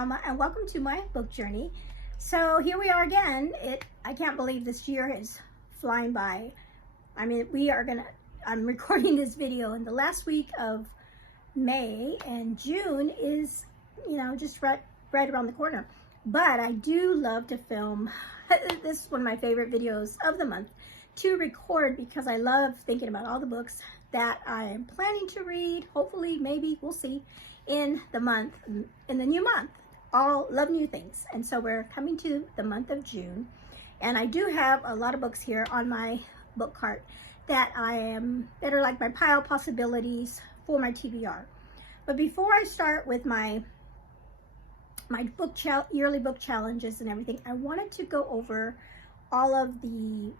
Thelma, and welcome to my book journey. So here we are again. I can't believe this year is flying by. I mean, I'm recording this video in the last week of May, and June is, just right around the corner. But I do love to film. This is one of my favorite videos of the month to record because I love thinking about all the books that I am planning to read. Hopefully, maybe, we'll see, in the new month. All love new things. And so we're coming to the month of June, and I do have a lot of books here on my book cart that are like my pile possibilities for my TBR. But before I start with my yearly book challenges and everything, I wanted to go over all of the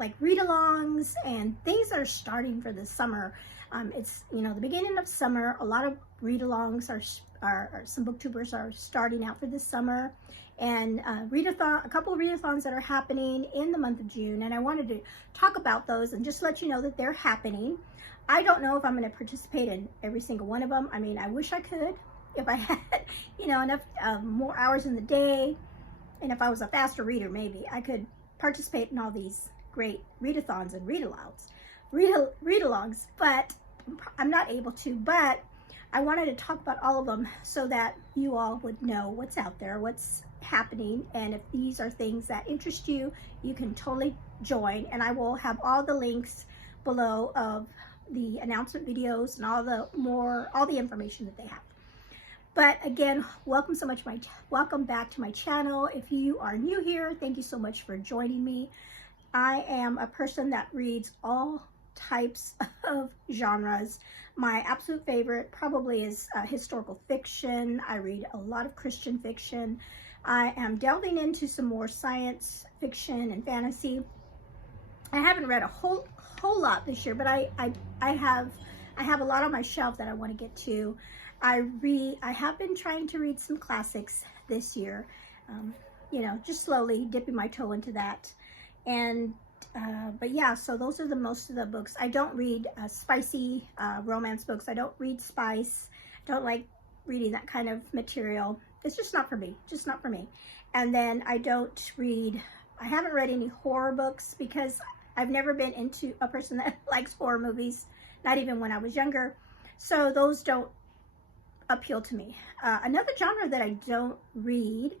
like read-alongs and things that are starting for the summer. It's the beginning of summer. A lot of read-alongs are some booktubers are starting out for this summer, and a couple of readathons that are happening in the month of June, and I wanted to talk about those and just let you know that they're happening. I don't know if I'm going to participate in every single one of them. I mean, I wish I could. If I had, enough more hours in the day, and if I was a faster reader, maybe I could participate in all these great readathons and read-alongs, but I'm not able to. But I wanted to talk about all of them so that you all would know what's out there, what's happening, and if these are things that interest you, you can totally join. And I will have all the links below of the announcement videos and all the information that they have. But again, welcome back to my channel. If you are new here, thank you so much for joining me. I am a person that reads all types of genres. My absolute favorite probably is historical fiction. I read a lot of Christian fiction. I am delving into some more science fiction and fantasy. I haven't read a whole lot this year, but I have a lot on my shelf that I want to get to. I have been trying to read some classics this year, just slowly dipping my toe into that. And but yeah, so those are most of the books. I don't read spicy romance books. I don't read spice. I don't like reading that kind of material. It's just not for me, And then I haven't read any horror books because I've never been into a person that likes horror movies, not even when I was younger. So those don't appeal to me. Another genre that I don't read,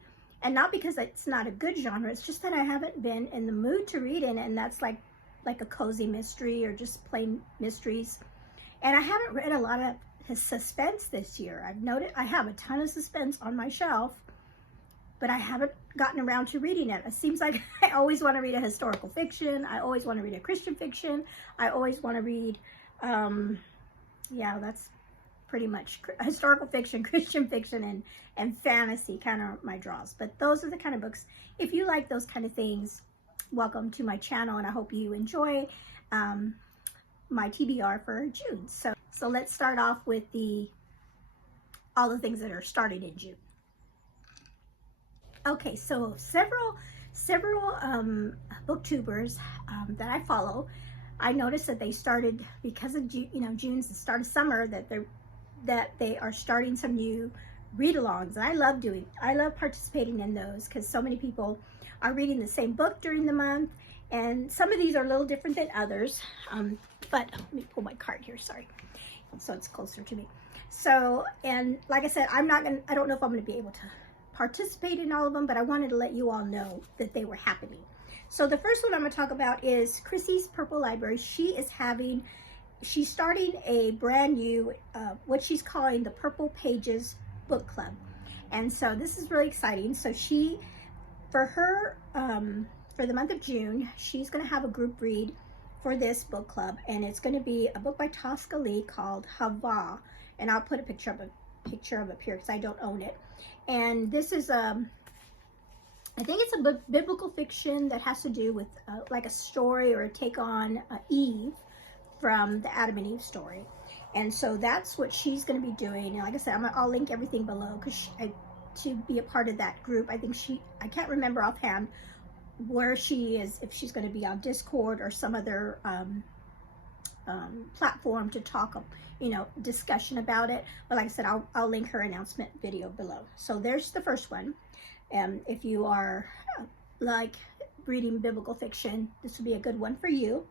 and not because it's not a good genre, it's just that I haven't been in the mood to read in, and that's like a cozy mystery or just plain mysteries. And I haven't read a lot of suspense this year. I've noted I have a ton of suspense on my shelf, but I haven't gotten around to reading it. It seems like I always want to read a historical fiction. I always want to read a Christian fiction. I always want to read, that's pretty much historical fiction, Christian fiction, and fantasy kind of my draws. But those are the kind of books. If you like those kind of things, welcome to my channel, and I hope you enjoy my TBR for June. So let's start off with all the things that are starting in June. Okay, so several booktubers that I follow, I noticed that they started, because of June's the start of summer, that they are starting some new read-alongs, and I love participating in those because so many people are reading the same book during the month, and some of these are a little different than others. But let me pull my cart here, sorry, so it's closer to me. So, and like I said, I don't know if I'm going to be able to participate in all of them, but I wanted to let you all know that they were happening. So the first one I'm going to talk about is Chrissy's Purple Library. She's starting a brand new, what she's calling the Purple Pages Book Club. And so this is really exciting. So for the month of June, she's going to have a group read for this book club. And it's going to be a book by Tosca Lee called Hava. And I'll put a picture of it here because I don't own it. And this is, I think it's a biblical fiction that has to do with like a story or a take on Eve from the Adam and Eve story. And so that's what she's going to be doing. And like I said, I'll link everything below because to be a part of that group, I can't remember offhand where she is, if she's going to be on Discord or some other platform to talk, you know, discussion about it. But like I said, I'll link her announcement video below. So there's the first one. If you are like reading biblical fiction, this would be a good one for you.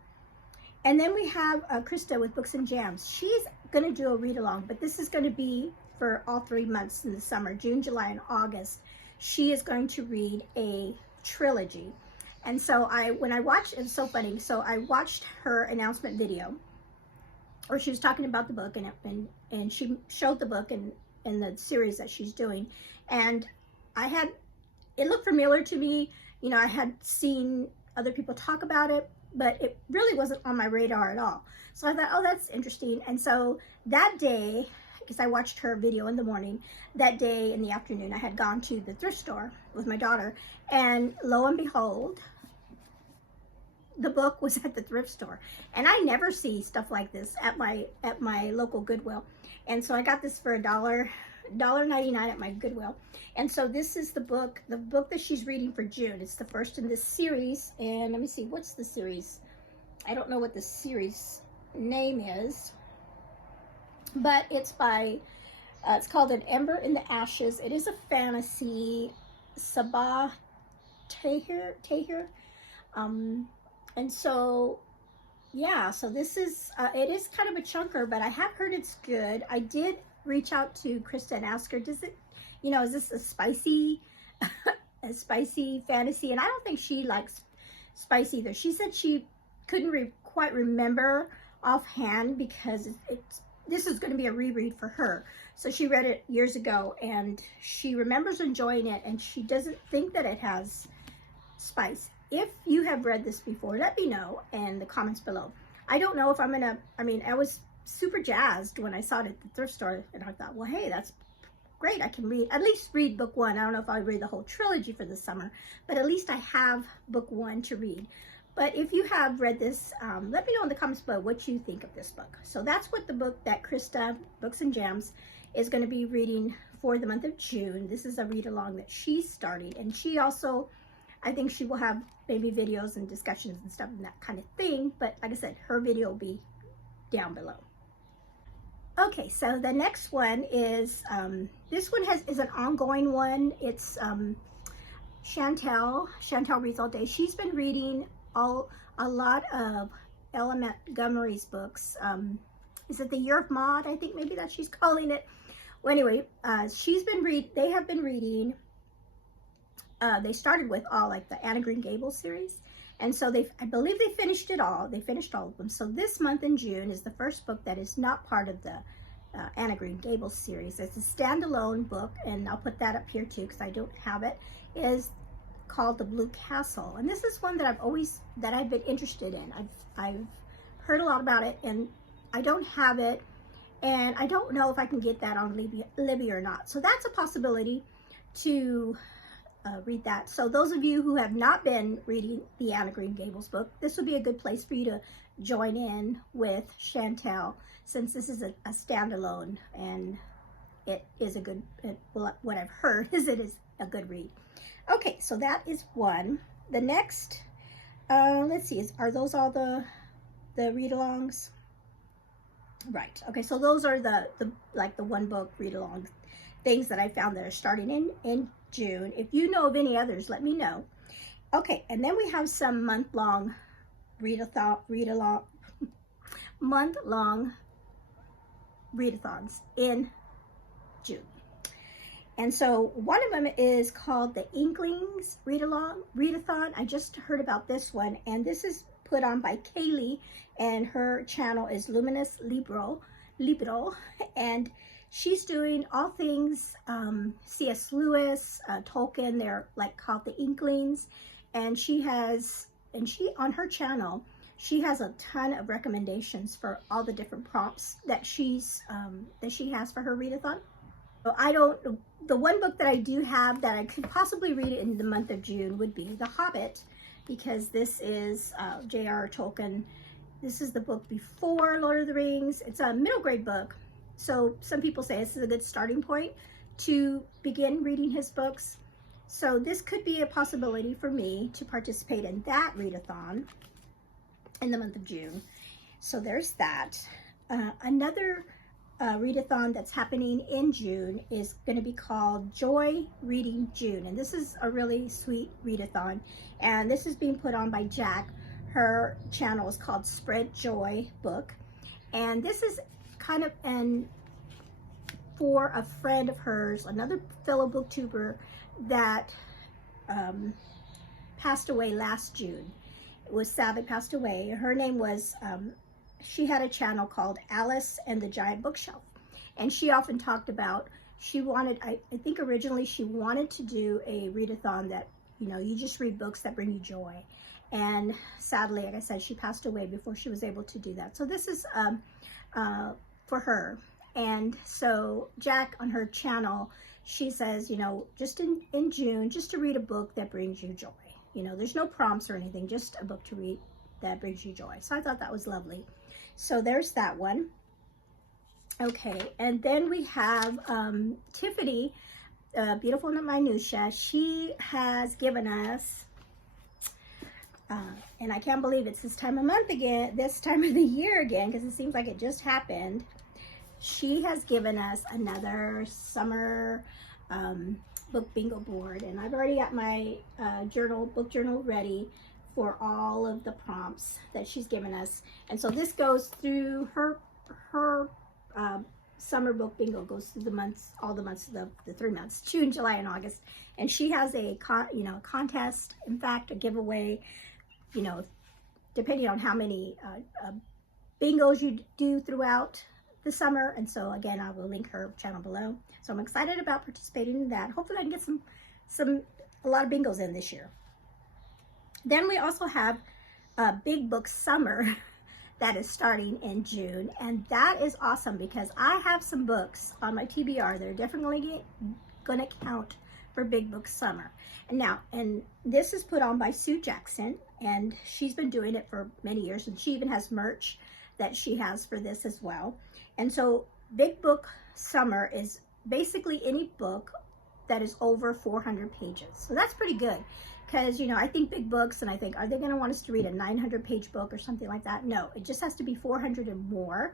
And then we have Krista with Books and Jams. She's going to do a read along, but this is going to be for all 3 months in the summer, June, July, and August. She is going to read a trilogy. And so when I watched, it was so funny. So I watched her announcement video, or she was talking about the book, and she showed the book and the series that she's doing. And it looked familiar to me. You know, I had seen other people talk about it, but it really wasn't on my radar at all. So I thought, oh, that's interesting. And so that day, because I watched her video in the morning, that day in the afternoon, I had gone to the thrift store with my daughter, and lo and behold, the book was at the thrift store. And I never see stuff like this at my local Goodwill. And so I got this for $1.99 at my Goodwill. And so this is the book that she's reading for June. It's the first in this series. And let me see, what's the series? I don't know what the series name is, but it's by, it's called An Ember in the Ashes. It is a fantasy. Sabah Tahir. And so, yeah, so this is, it is kind of a chunker, but I have heard it's good. I did reach out to Krista and ask her, does it, you know, is this a spicy fantasy? And I don't think she likes spicy either. She said she couldn't quite remember offhand because this is going to be a reread for her. So she read it years ago and she remembers enjoying it, and she doesn't think that it has spice. If you have read this before, let me know in the comments below. I don't know if I'm gonna, I mean, I was super jazzed when I saw it at the thrift store, and I thought, well, hey, that's great. I can at least read book one. I don't know if I'll read the whole trilogy for the summer, but at least I have book one to read. But if you have read this, let me know in the comments below what you think of this book. So that's what the book that Krista, Books and Jams, is going to be reading for the month of June. This is a read along that she's starting, and she also, I think she will have maybe videos and discussions and stuff and that kind of thing. But like I said, her video will be down below. Okay, so the next one is, this one is an ongoing one. It's Chantel Reads All Day. She's been reading a lot of Ella Montgomery's books. Is it The Year of Maud? I think maybe that she's calling it. Well, anyway, they have been reading, they started with all like the Anna Green Gables series. And so I believe they finished it all. They finished all of them. So this month in June is the first book that is not part of the Anna Green Gables series. It's a standalone book, and I'll put that up here too because I don't have it. It is called The Blue Castle. And this is one that I've been interested in. I've heard a lot about it, and I don't have it. And I don't know if I can get that on Libby or not. So that's a possibility to read that. So those of you who have not been reading the Anna Green Gables book, this would be a good place for you to join in with Chantel, since this is a standalone, and it is a good, well, what I've heard is it is a good read. Okay, so that is one. The next, let's see, are those all the read-alongs? Right. Okay, so those are the one book read-along things that I found that are starting in June. If you know of any others, let me know. Okay, and then we have some month-long readathons in June. And so one of them is called the Inklings Readathon. I just heard about this one, and this is put on by Kaylee, and her channel is Luminous Libro, and she's doing all things C.S. Lewis, Tolkien. They're like called the Inklings, and on her channel, she has a ton of recommendations for all the different prompts that she has for her readathon. So the one book that I do have that I could possibly read in the month of June would be The Hobbit, because this is J.R.R. Tolkien. This is the book before Lord of the Rings. It's a middle grade book. So some people say this is a good starting point to begin reading his books. So this could be a possibility for me to participate in that readathon in the month of June. So there's that. Another readathon that's happening in June is going to be called Joy Reading June, and this is a really sweet readathon, and this is being put on by Jack. Her channel is called Spread Joy Book, and this is kind of for a friend of hers, another fellow booktuber that passed away last June. It was sadly passed away. Her name was she had a channel called Alice and the Giant Bookshelf, and she often talked about, she wanted, I think originally she wanted to do a readathon that, you know, you just read books that bring you joy, and sadly, like I said, she passed away before she was able to do that. So this is for her. And so Jack, on her channel, she says, you know, just in June, just to read a book that brings you joy. You know, there's no prompts or anything, just a book to read that brings you joy. So I thought that was lovely. So there's that one. Okay, and then we have Tiffany, Beautiful Minutia. She has given us, and I can't believe it's this time of month again, this time of the year again, because it seems like it just happened. She has given us another summer book bingo board, and I've already got my book journal ready for all of the prompts that she's given us. And so this goes through her summer book bingo, goes through the months, all the months of the 3 months, June, July, and August. And she has a contest, in fact, a giveaway, you know, depending on how many bingos you do throughout the summer. And so again, I will link her channel below. So I'm excited about participating in that. Hopefully I can get a lot of bingos in this year. Then we also have Big Book Summer that is starting in June, and that is awesome because I have some books on my TBR that are definitely going to count for Big Book Summer. And this is put on by Sue Jackson, and she's been doing it for many years, and she even has merch that she has for this as well. And so Big Book Summer is basically any book that is over 400 pages. So that's pretty good. Because, you know, I think big books, and I think, are they going to want us to read a 900-page book or something like that? No, it just has to be 400 and more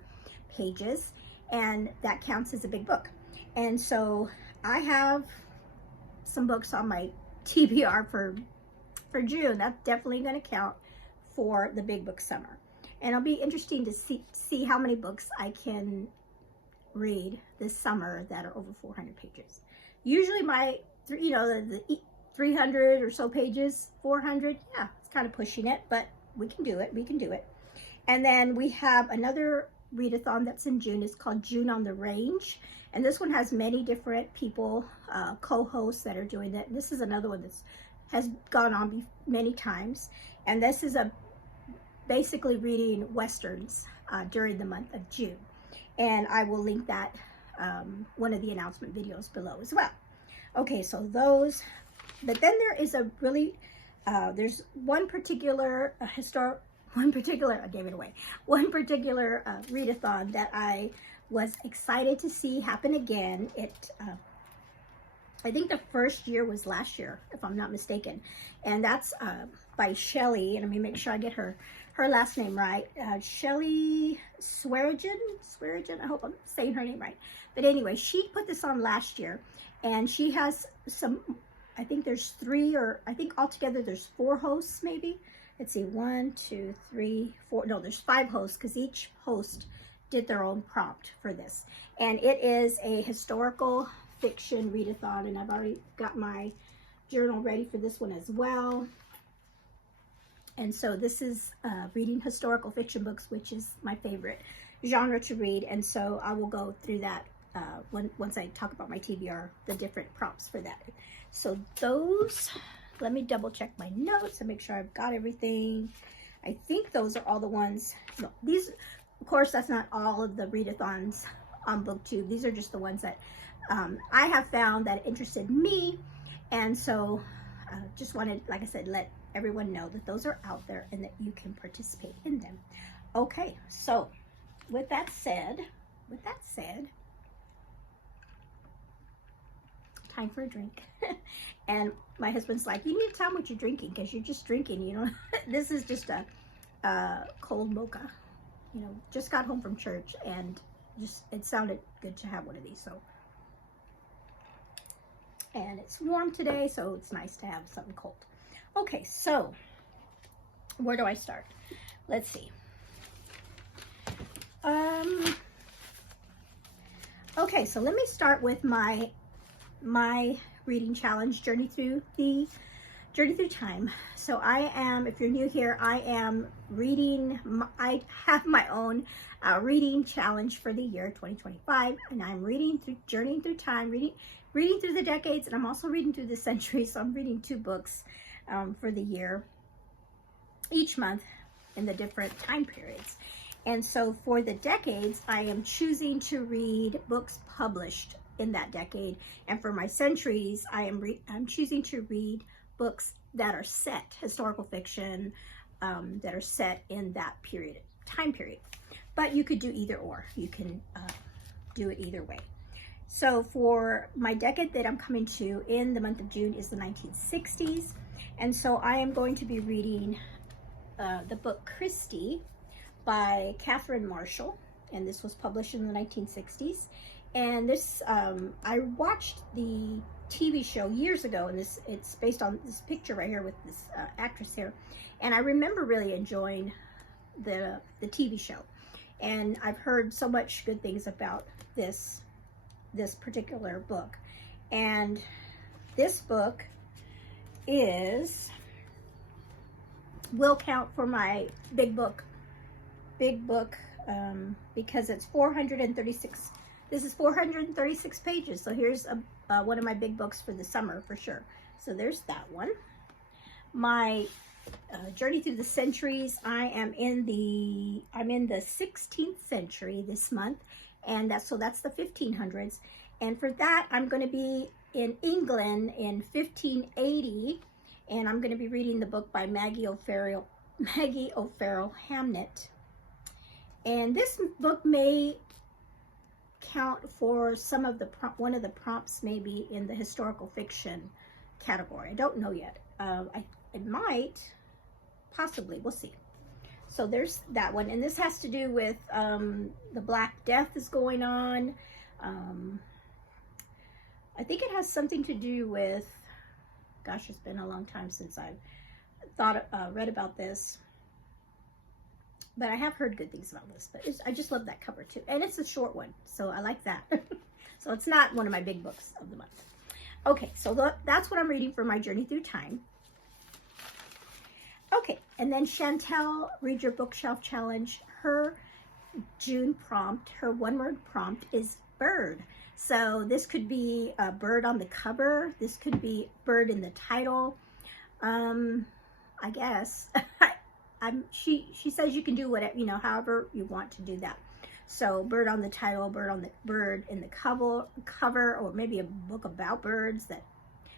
pages, and that counts as a big book. And so I have some books on my TBR for June. That's definitely going to count for the Big Book Summer. And it'll be interesting to see how many books I can read this summer that are over 400 pages. Usually my, you know, the 300 or so pages, 400, yeah, it's kind of pushing it, but we can do it, we can do it. And then we have another readathon that's in June. It's called June on the Range, and this one has many different people, co-hosts that are doing it. This is another one that's has gone on many times, and this is basically reading Westerns during the month of June, and I will link that, one of the announcement videos below as well. Okay, so those. But then there is a really, there's one particular I gave it away, one particular readathon that I was excited to see happen again. I think the first year was last year, if I'm not mistaken. And that's by Shelley, and let me make sure I get her last name right. Shelley Swearigan, I hope I'm saying her name right. But anyway, she put this on last year, and she has some, I think there's 3, or I think altogether there's 4 hosts maybe. Let's see, 1, 2, 3, 4. No, there's 5 hosts because each host did their own prompt for this. And it is a historical fiction readathon, and I've already got my journal ready for this one as well. And so this is reading historical fiction books, which is my favorite genre to read. And so I will go through that once I talk about my TBR, the different prompts for that. So those, let me double check my notes and make sure I've got everything. I think those are all the ones. No, these, of course, that's not all of the readathons on BookTube. These are just the ones that I have found that interested me. And so just wanted, like I said, let everyone know that those are out there and that you can participate in them. Okay, so with that said, time for a drink. And my husband's like, you need to tell me what you're drinking, because you're just drinking, you know. This is just a cold mocha, you know, just got home from church and just, it sounded good to have one of these. So, and it's warm today, so it's nice to have something cold. Okay, so where do I start? Let's see. Okay, so let me start with my reading challenge, Journey Through Time. So I am, if you're new here, I am reading, I have my own reading challenge for the year 2025, and I'm journeying through time, reading through the decades, and I'm also reading through the centuries. So I'm reading 2 books for the year, each month in the different time periods. And so for the decades, I am choosing to read books published in that decade. And for my centuries, I'm choosing to read books that are set, historical fiction, that are set in that time period. But you could do either or. You can do it either way. So for my decade that I'm coming to in the month of June is the 1960s. And so I am going to be reading the book Christie by Catherine Marshall, and this was published in the 1960s. And this, I watched the TV show years ago, and it's based on this picture right here with this actress here. And I remember really enjoying the TV show. And I've heard so much good things about this particular book. And this book will count for my big book because it's 436. This is 436 pages. So here's one of my big books for the summer for sure. So there's that one. My Journey Through the Centuries. I'm in the 16th century this month, and that's the 1500s. And for that, I'm going to be in England in 1580, and I'm going to be reading the book by Maggie O'Farrell Hamnet. And this book may count for some of one of the prompts maybe in the historical fiction category. I don't know yet. It might, possibly, we'll see. So there's that one, and this has to do with the Black Death is going on. I think it has something to do with, gosh, it's been a long time since I've read about this. But I have heard good things about this. But I just love that cover too. And it's a short one, so I like that. So it's not one of my big books of the month. Okay, so that's what I'm reading for my Journey Through Time. Okay, and then Chantel, Read Your Bookshelf Challenge. Her June prompt, her one-word prompt is bird. So this could be a bird on the cover. This could be bird in the title. I guess. She says you can do whatever, you know, however you want to do that. So bird on the title, bird in the cover, or maybe a book about birds that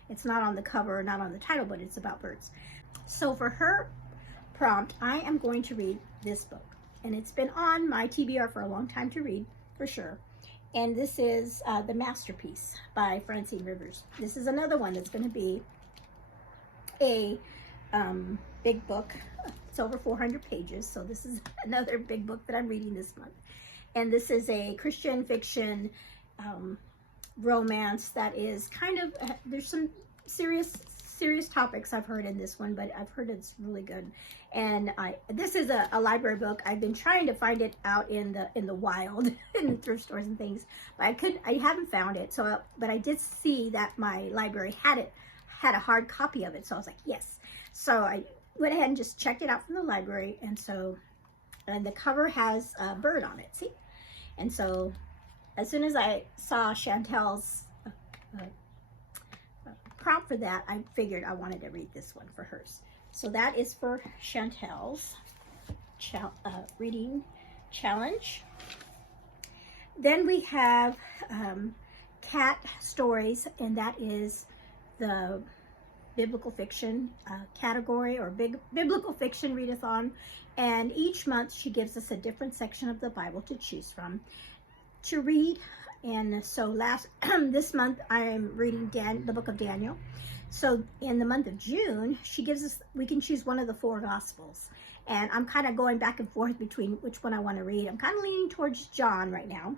it's not on the cover, not on the title, but it's about birds. So for her prompt, I am going to read this book, and it's been on my TBR for a long time to read, for sure. And this is The Masterpiece by Francine Rivers. This is another one that's going to be a big book. It's over 400 pages, so this is another big book that I'm reading this month. And this is a Christian fiction romance that is kind of, there's some serious topics I've heard in this one, but I've heard it's really good. And this is a library book. I've been trying to find it out in the wild, in thrift stores and things, but I haven't found it. So, but I did see that my library had a hard copy of it, so I was like, yes. So I went ahead and just checked it out from the library, and the cover has a bird on it, see? And so as soon as I saw Chantel's prompt for that, I figured I wanted to read this one for hers. So that is for Chantel's reading challenge. Then we have cat stories, and that is the biblical fiction category, or biblical fiction readathon. And each month she gives us a different section of the Bible to choose from to read. And so this month I am reading the book of Daniel. So in the month of June, she gives us, we can choose one of the 4 Gospels. And I'm kind of going back and forth between which one I want to read. I'm kind of leaning towards John right now.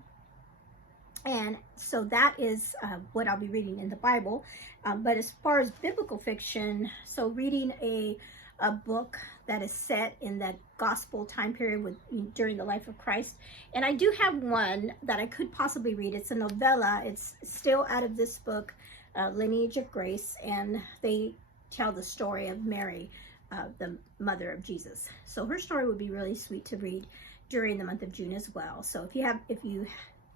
And so that is what I'll be reading in the Bible. But as far as biblical fiction, so reading a book that is set in that gospel time period during the life of Christ. And I do have one that I could possibly read. It's a novella. It's still out of this book, Lineage of Grace, and they tell the story of Mary, the mother of Jesus. So her story would be really sweet to read during the month of June as well. So if you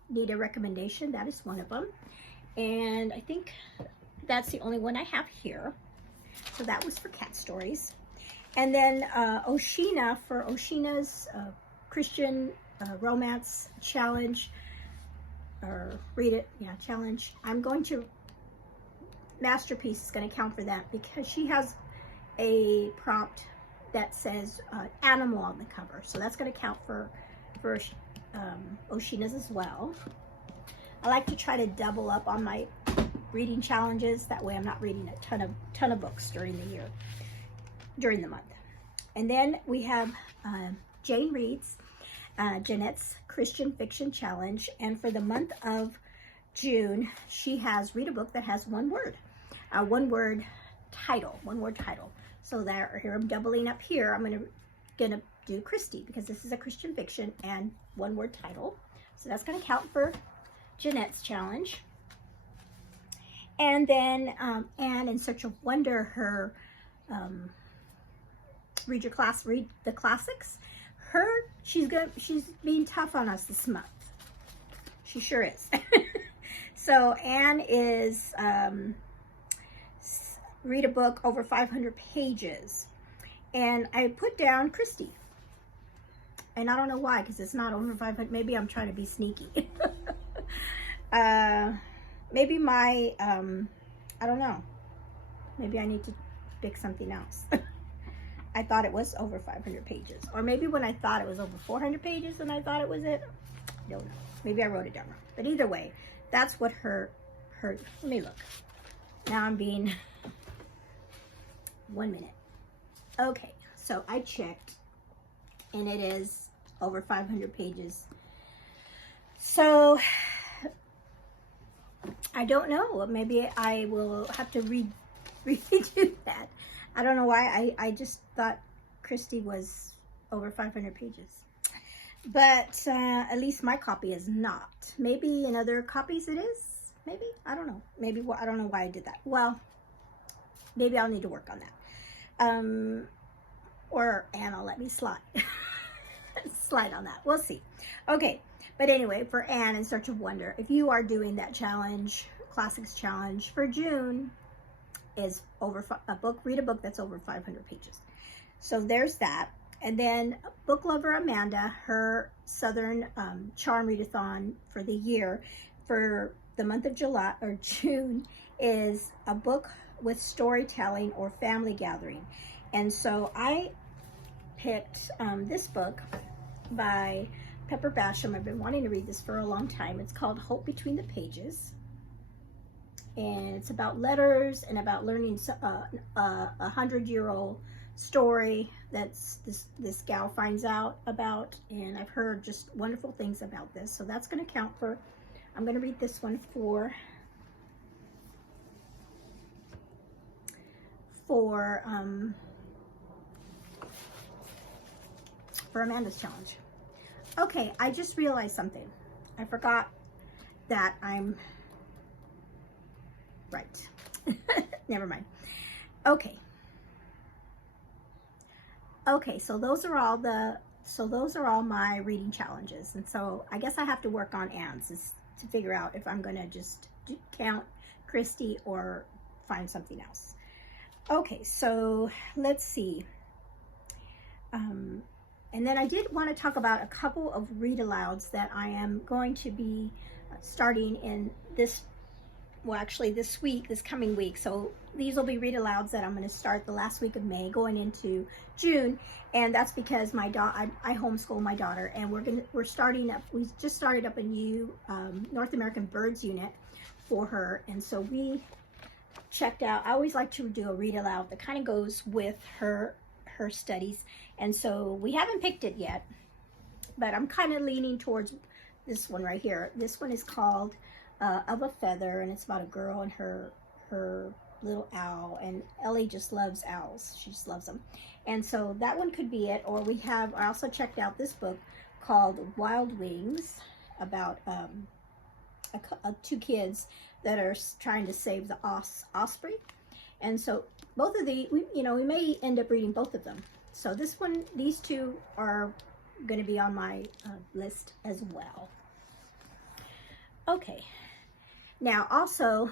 need a recommendation, that is one of them. And I think that's the only one I have here. So that was for cat stories. And then Oshina, for Oshina's Christian romance challenge, or challenge. I'm going to, Masterpiece is going to count for that because she has a prompt that says animal on the cover. So that's going to count for Oshina's as well. I like to try to double up on my reading challenges. That way I'm not reading a ton of books during the year, during the month. And then we have Jane Reads, Jeanette's Christian Fiction Challenge. And for the month of June, she has read a book that has one word title. So there, here I'm doubling up here. I'm gonna do Christy because this is a Christian fiction and one word title. So that's gonna count for Jeanette's challenge. And then Anne in Search of Wonder, her read the classics. She's being tough on us this month. She sure is. So Anne is read a book over 500 pages, and I put down Christy, and I don't know why, because it's not over 500. Maybe I'm trying to be sneaky. Maybe my I don't know, maybe I need to pick something else. I thought it was over 500 pages, or maybe when I thought it was over 400 pages and I thought it was it. I don't know, maybe I wrote it down wrong, but either way, that's what her let me look. Now I'm being 1 minute. Okay, so I checked and it is over 500 pages. So I don't know, maybe I will have to redo that. I don't know why I just thought Christy was over 500 pages, but at least my copy is not. Maybe in other copies it is. Maybe, I don't know. Maybe, I don't know why I did that. Well, maybe I'll need to work on that. Or Anne will let me slide. Slide on that. We'll see. Okay. But anyway, for Anne in Search of Wonder, if you are doing that challenge, Classics Challenge for June, is read a book that's over 500 pages. So there's that. And then Book Lover Amanda, her Southern Charm Readathon for the year, for the month of June, is a book with storytelling or family gathering. And so I picked this book by Pepper Basham. I've been wanting to read this for a long time. It's called Hope Between the Pages. And it's about letters and about learning a 100-year-old story that's this gal finds out about. And I've heard just wonderful things about this. So that's going to count for, I'm going to read this one for Amanda's challenge. Okay, I just realized something. I forgot that I'm right. Never mind. Okay. Okay, so those are all my reading challenges. And so I guess I have to work on Anne's to figure out if I'm going to just count Christy or find something else. Okay, so let's see. And then I did want to talk about a couple of read-alouds that I am going to be starting in this coming week. So these will be read-alouds that I'm going to start the last week of May going into June. And that's because I homeschool my daughter, and we just started up a new North American Birds unit for her. And so we checked out, I always like to do a read-aloud that kind of goes with her studies. And so we haven't picked it yet, but I'm kind of leaning towards this one right here. This one is called Of a Feather, and it's about a girl and her little owl, and Ellie just loves owls. She just loves them. And so that one could be it. Or I also checked out this book called Wild Wings, about two kids that are trying to save the osprey. And so both of we may end up reading both of them. So these two are going to be on my list as well. Okay. Now also,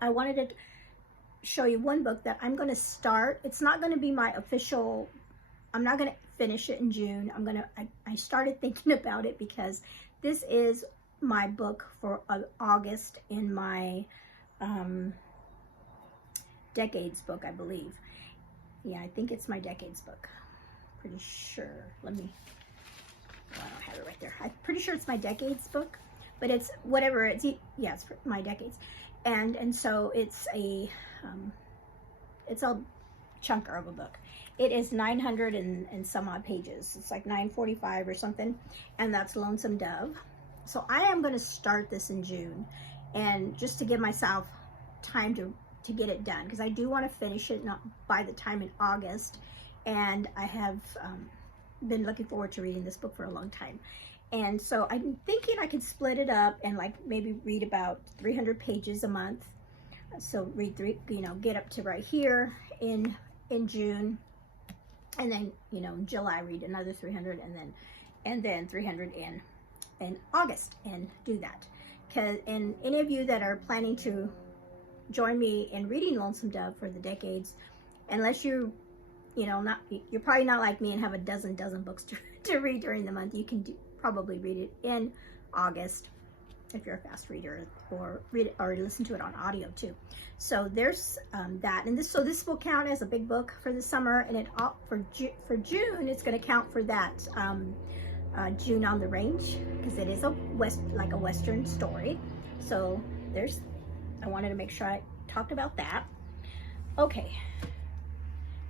I wanted to show you one book that I'm going to start. It's not going to be my official, I'm not going to finish it in June. I started thinking about it because this is my book for August in my decades book, I believe. Yeah, I think it's my decades book. Pretty sure. I don't have it right there. I'm pretty sure it's my decades book, but it's whatever. It's my decades, and so it's a chunker of a book. It is 900 and some odd pages. It's like 945 or something, and that's Lonesome Dove. So I am going to start this in June, and just to give myself time to get it done, because I do want to finish it not by the time in August, and I have been looking forward to reading this book for a long time. And so I'm thinking I could split it up and like maybe read about 300 pages a month. So read get up to right here in June, and then in July read another 300, and then 300 in August, and do that. And any of you that are planning to join me in reading Lonesome Dove for the decades, unless you're probably not like me and have a dozen books to read during the month, you can probably read it in August if you're a fast reader, or read it or listen to it on audio too. So there's that, and this will count as a big book for the summer, and for June it's going to count for that June on the Range, because it is a Western story. So I wanted to make sure I talked about that. Okay,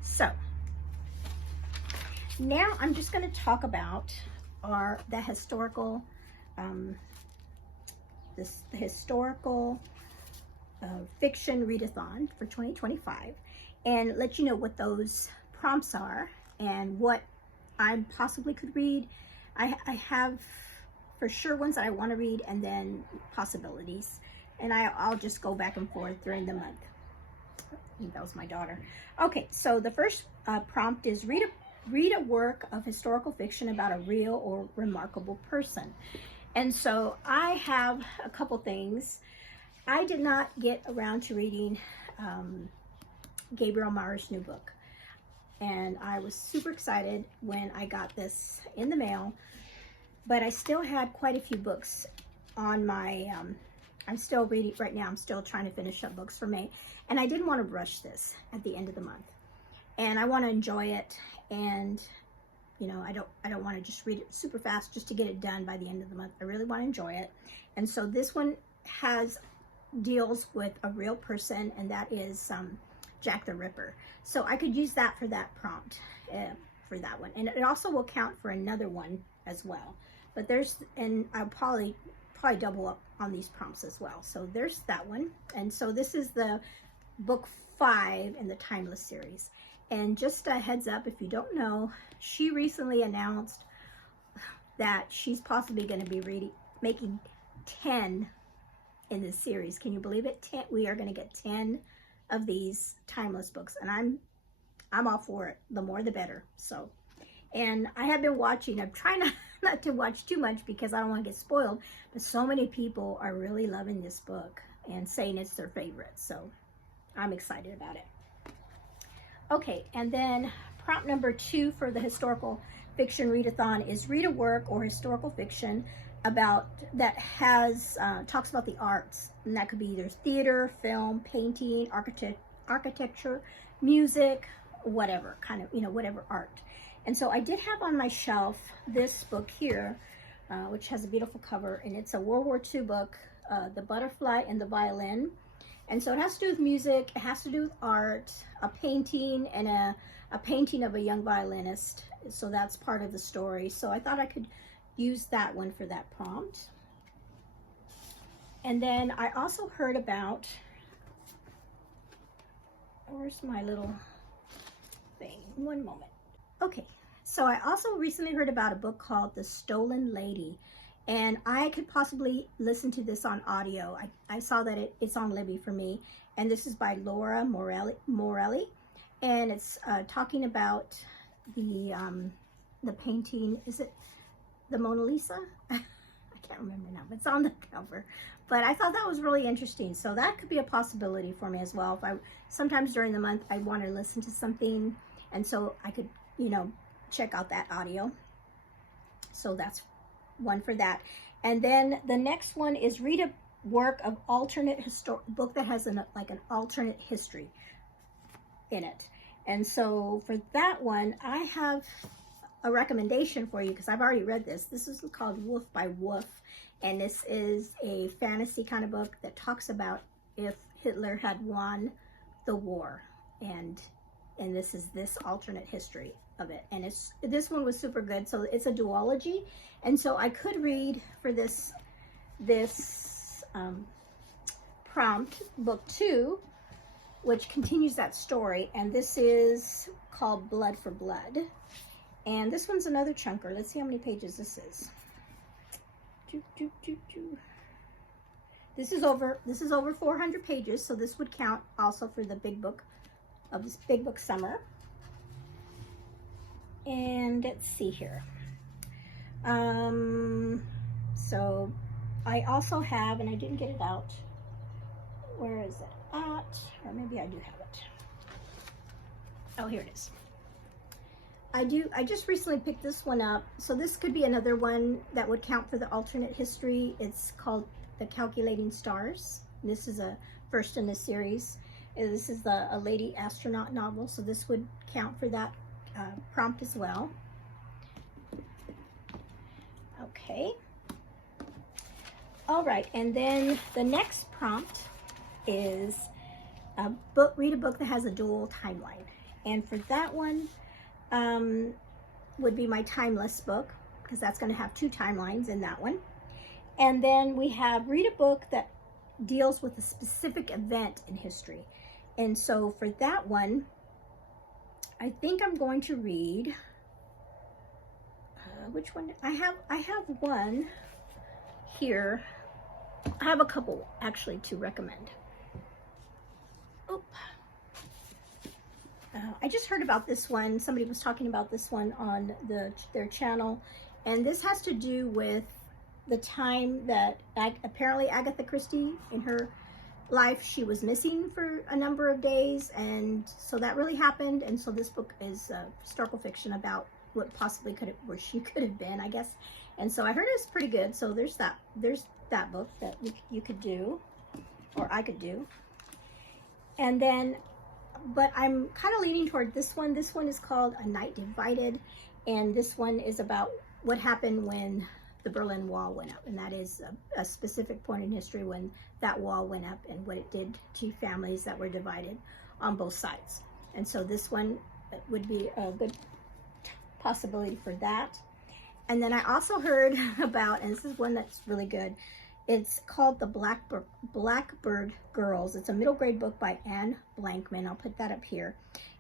so now I'm just going to talk about the historical Fiction Readathon for 2025, and let you know what those prompts are and what I possibly could read. I have for sure ones that I want to read, and then possibilities, and I'll just go back and forth during the month. I think that was my daughter. Okay, so the first prompt is read a work of historical fiction about a real or remarkable person. And so I have a couple things. I did not get around to reading Gabriel Maher's new book, and I was super excited when I got this in the mail, but I still had quite a few books on my I'm still reading right now. I'm still trying to finish up books for May, and I didn't want to rush this at the end of the month, and I want to enjoy it, and I don't want to just read it super fast just to get it done by the end of the month. I really want to enjoy it. And so this one deals with a real person, and that is Jack the Ripper. So I could use that for that prompt for that one, and it also will count for another one as well. But I'll probably double up on these prompts as well. So there's that one. And so this is the book 5 in the Timeless series. And just a heads up, if you don't know, she recently announced that she's possibly going to be making 10 in this series. Can you believe it? 10. We are going to get 10 of these timeless books, and I'm all for it. The more the better. So, and I have been watching. I'm trying not to watch too much because I don't want to get spoiled, but so many people are really loving this book and saying it's their favorite. So I'm excited about it. Okay, and then prompt number 2 for the historical fiction readathon is read a work or historical fiction that talks about the arts, and that could be either theater, film, painting, architecture, music, whatever kind of whatever art. And so I did have on my shelf this book here, which has a beautiful cover, and it's a World War II book, The Butterfly and the Violin. And so it has to do with music, it has to do with art, a painting, and a painting of a young violinist. So that's part of the story. So I thought I could use that one for that prompt. And then I also heard about, where's my little thing? One moment. Okay, so I also recently heard about a book called The Stolen Lady, and I could possibly listen to this on audio. I saw that it's on Libby for me, and this is by Laura Morelli, and it's talking about the painting. Is it the Mona Lisa? I can't remember now, but it's on the cover. But I thought that was really interesting, so that could be a possibility for me as well. If sometimes during the month I want to listen to something, and so I could, you know, check out that audio. So that's one for that. And then the next one is read a work of alternate book that has like an alternate history in it. And so for that one, I have a recommendation for you because I've already read this. This is called Wolf by Wolf, and this is a fantasy kind of book that talks about if Hitler had won the war, and this is this alternate history of it. And this one was super good. So it's a duology, and so I could read for this prompt book 2, which continues that story, and this is called Blood for Blood, and this one's another chunker. Let's see how many pages this is. This is over 400 pages, so this would count also for the big book of this big book summer. And let's see here. So I also have, and I didn't get it out. Where is it at? Or maybe I do have it. Oh, here it is. I just recently picked this one up. So this could be another one that would count for the alternate history. It's called The Calculating Stars. This is a first in the series. This is a lady astronaut novel, so this would count for that prompt as well. Okay. All right, and then the next prompt is read a book that has a dual timeline. And for that one, would be my timeless book, because that's going to have 2 timelines in that one. And then we have read a book that deals with a specific event in history. And so for that one, I think I'm going to read which one? I have one here. I have a couple actually to recommend. Oop. I just heard about this one. Somebody was talking about this one on their channel, and this has to do with the time that apparently Agatha Christie, in her life, she was missing for a number of days, and so that really happened. And so this book is historical fiction about what possibly where she could have been, I guess. And so I heard it's pretty good. So there's that book that you could do, or I could do. And then, but I'm kind of leaning toward this one. This one is called A Night Divided, and this one is about what happened when the Berlin Wall went up, and that is a specific point in history when that wall went up and what it did to families that were divided on both sides. And so this one would be a good possibility for that. And then I also heard about, and this is one that's really good, it's called The Blackbird Girls. It's a middle grade book by Anne Blankman. I'll put that up here.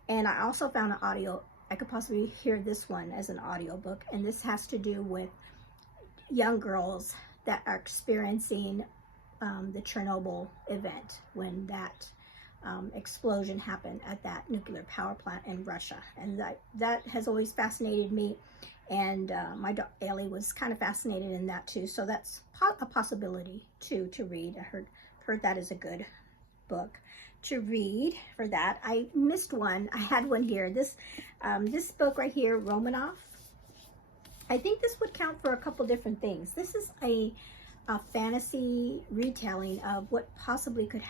And I also found an audio. I could possibly hear this one as an audio book, and this has to do with young girls that are experiencing the Chernobyl event, when that explosion happened at that nuclear power plant in Russia. And that has always fascinated me, and my dog Ellie was kind of fascinated in that too. So that's a possibility too to read. I heard that is a good book to read for that. I missed one. I had one here. This book right here, Romanov. I think this would count for a couple different things. This is a fantasy retelling of what possibly could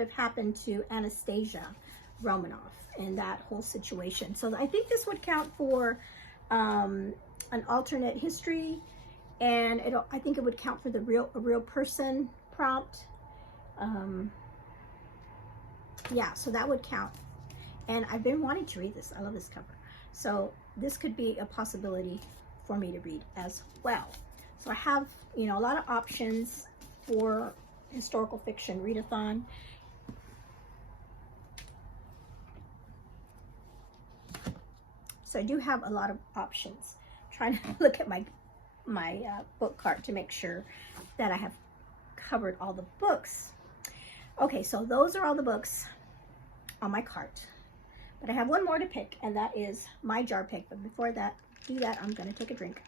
have happened to Anastasia Romanov in that whole situation. So I think this would count for an alternate history, and I think it would count for a real person prompt. Yeah, so that would count. And I've been wanting to read this. I love this cover. So this could be a possibility for me to read as well. So I have, you know, a lot of options for historical fiction readathon. So I do have a lot of options. I'm trying to look at my book cart to make sure that I have covered all the books. Okay, so those are all the books on my cart. But I have one more to pick, and that is my jar pick. But before that, I'm going to take a drink.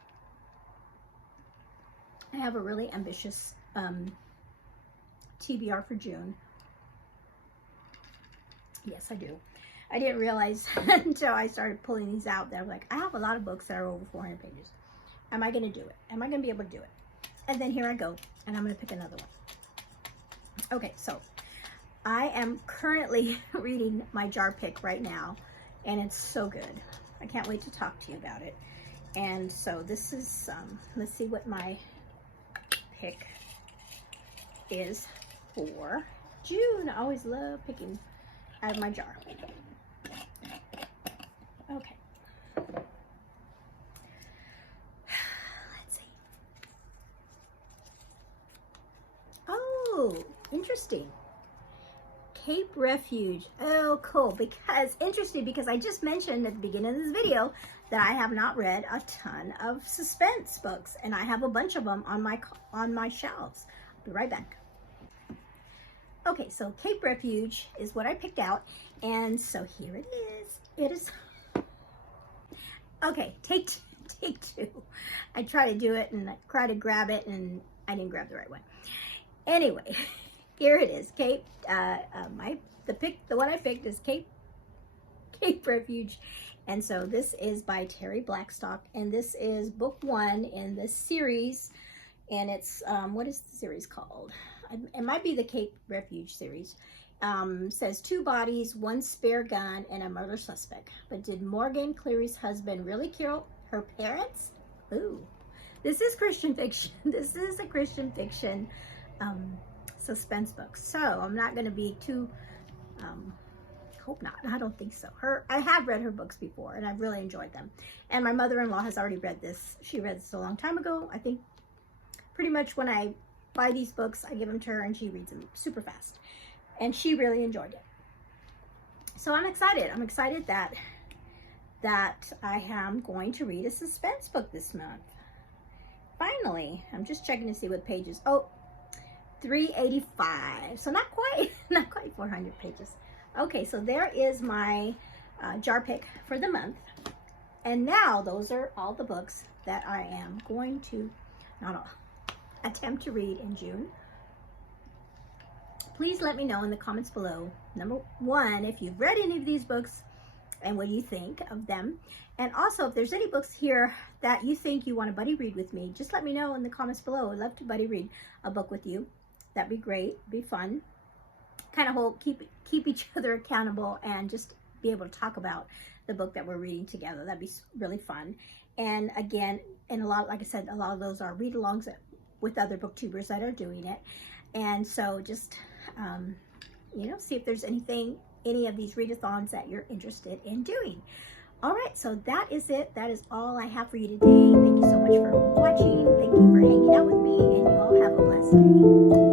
I have a really ambitious TBR for June. Yes, I do. I didn't realize until I started pulling these out that I'm like, I have a lot of books that are over 400 pages. Am I going to do it? Am I going to be able to do it? And then here I go, and I'm going to pick another one. Okay, so I am currently reading my jar pick right now, and it's so good. I can't wait to talk to you about it. And so this is, let's see what my pick is for June. I always love picking out of my jar. Okay. Let's see. Oh, interesting. Cape Refuge. Oh, cool. Because interesting, because I just mentioned at the beginning of this video that I have not read a ton of suspense books, and I have a bunch of them on my shelves. I'll be right back. Okay, so Cape Refuge is what I picked out, and so here it is. It is okay. Take two. I try to do it and I try to grab it, and I didn't grab the right one. Anyway, here it is. Cape. The one I picked is Cape Refuge, and so this is by Terry Blackstock, and this is book 1 in this series, and it's what is the series called? It might be the Cape Refuge series. Says 2 bodies, 1 spare gun, and a murder suspect. But did Morgan Cleary's husband really kill her parents? Ooh, this is Christian fiction. This is a Christian fiction suspense book. So I'm not going to be too, hope not. I don't think so. I have read her books before, and I've really enjoyed them. And my mother-in-law has already read this. She read this a long time ago. I think pretty much when I buy these books, I give them to her, and she reads them super fast. And she really enjoyed it. So I'm excited. I'm excited that I am going to read a suspense book this month. Finally, I'm just checking to see what pages. Oh, 385. So not quite 400 pages. Okay, so there is my jar pick for the month. And now those are all the books that I am going to attempt to read in June. Please let me know in the comments below, number 1, if you've read any of these books and what you think of them. And also, if there's any books here that you think you want to buddy read with me, just let me know in the comments below. I'd love to buddy read a book with you. That'd be great, be fun. Kind of keep each other accountable and just be able to talk about the book that we're reading together. That'd be really fun. And again, and like I said, a lot of those are read-alongs with other booktubers that are doing it. And so just, you know, see if there's any of these readathons that you're interested in doing. All right, so that is it. That is all I have for you today. Thank you so much for watching. Thank you for hanging out with me, and you all have a blessed day.